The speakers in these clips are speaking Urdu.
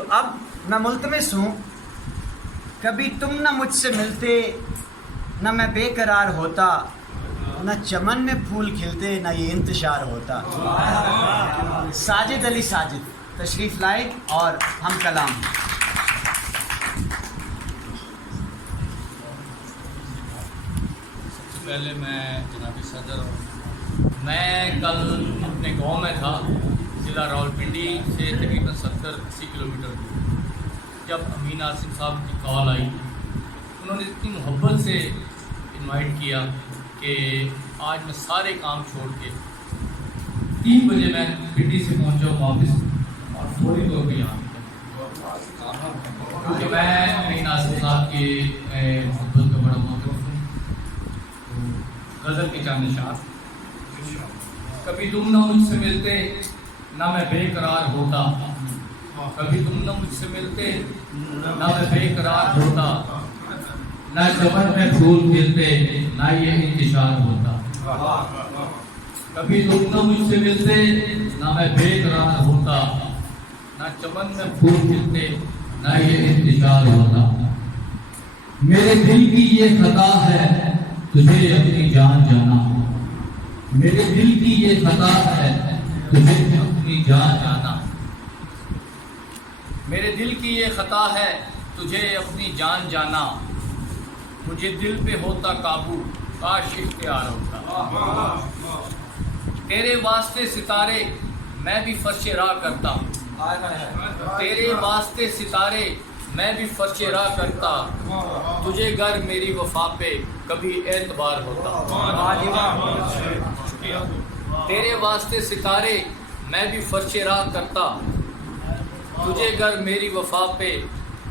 تو اب میں ملتمس ہوں، کبھی تم نہ مجھ سے ملتے، نہ میں بے قرار ہوتا، نہ چمن میں پھول کھلتے، نہ یہ انتشار ہوتا۔ ساجد علی ساجد تشریف لائے اور ہم کلام۔ پہلے میں جناب صدر ہوں، میں کل اپنے گاؤں میں تھا، ضلع راولپنڈی سے تقریباً 70-80 کلومیٹر دور۔ جب امین عاصم صاحب کی کال آئی، انہوں نے اتنی محبت سے انوائٹ کیا کہ آج میں سارے کام چھوڑ کے 3 بجے میں پنڈی سے پہنچا ہوں واپس اور فوری طور پہ یہاں کیونکہ میں امین عاصم صاحب کی محبت کا بڑا موقف ہوں۔ غزل کے چاند نشاط، کبھی تم نہ مجھ سے ملتے، نہ میں بے قرار ہوتا، کبھی تم نہ مجھ سے ملتے، نہ میں بے قرار ہوتا، نہ چمن میں پھول کھلتے، نہ یہ انتشار ہوتا۔ کبھی تم نہ مجھ سے ملتے، نہ میں بے قرار ہوتا، نہ چمن میں پھول کھلتے، نہ یہ انتشار ہوتا۔ میرے دل کی یہ خطا ہے تجھے اپنی جان جانا، میرے دل کی یہ خطا ہے تجھے اپنی جان جانا، میرے دل کی یہ خطا ہے تجھے اپنی جان جانا، مجھے دل پہ ہوتا قابو کاش اختیار ہوتا۔ تیرے واسطے ستارے میں بھی فرش راہ کرتا، تیرے واسطے ستارے میں بھی فرش راہ کرتا، تجھے گر میری وفا پہ کبھی اعتبار ہوتا۔ تیرے واسطے ستارے میں بھی فرش راہ کرتا، تجھے گر میری وفا پہ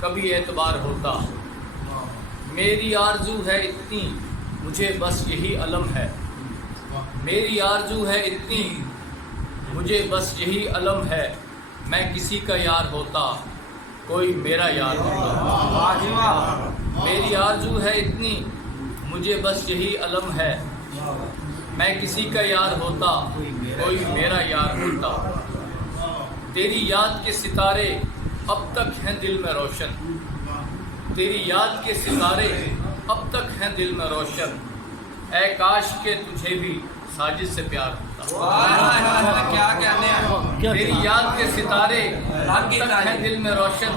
کبھی اعتبار ہوتا۔ میری آرزو ہے اتنی مجھے بس یہی علم ہے، میری آرزو ہے اتنی مجھے بس یہی علم ہے، میں کسی کا یار ہوتا کوئی میرا یار ہوتا۔ میری آرزو ہے اتنی مجھے بس یہی علم ہے، میں کسی کا یار ہوتا کوئی میرا یار ہوتا۔ تیری یاد کے ستارے اب تک ہیں دل میں روشن، تیری یاد کے ستارے اب تک ہیں دل میں روشن، اے کاش کہ تجھے بھی ساجد سے پیار ہوتا۔ تیری یاد کے ستارے اب تک ہیں دل میں روشن،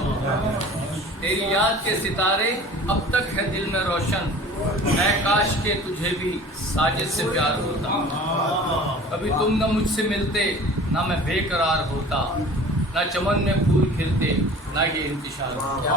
تیری یاد کے ستارے اب تک ہیں دل میں روشن، اے کاش کہ تجھے بھی ساجد سے پیار ہوتا۔ کبھی تم نہ مجھ سے ملتے، نہ میں بے قرار ہوتا، نہ چمن میں پھول کھلتے، نہ یہ انتشار ہوتا۔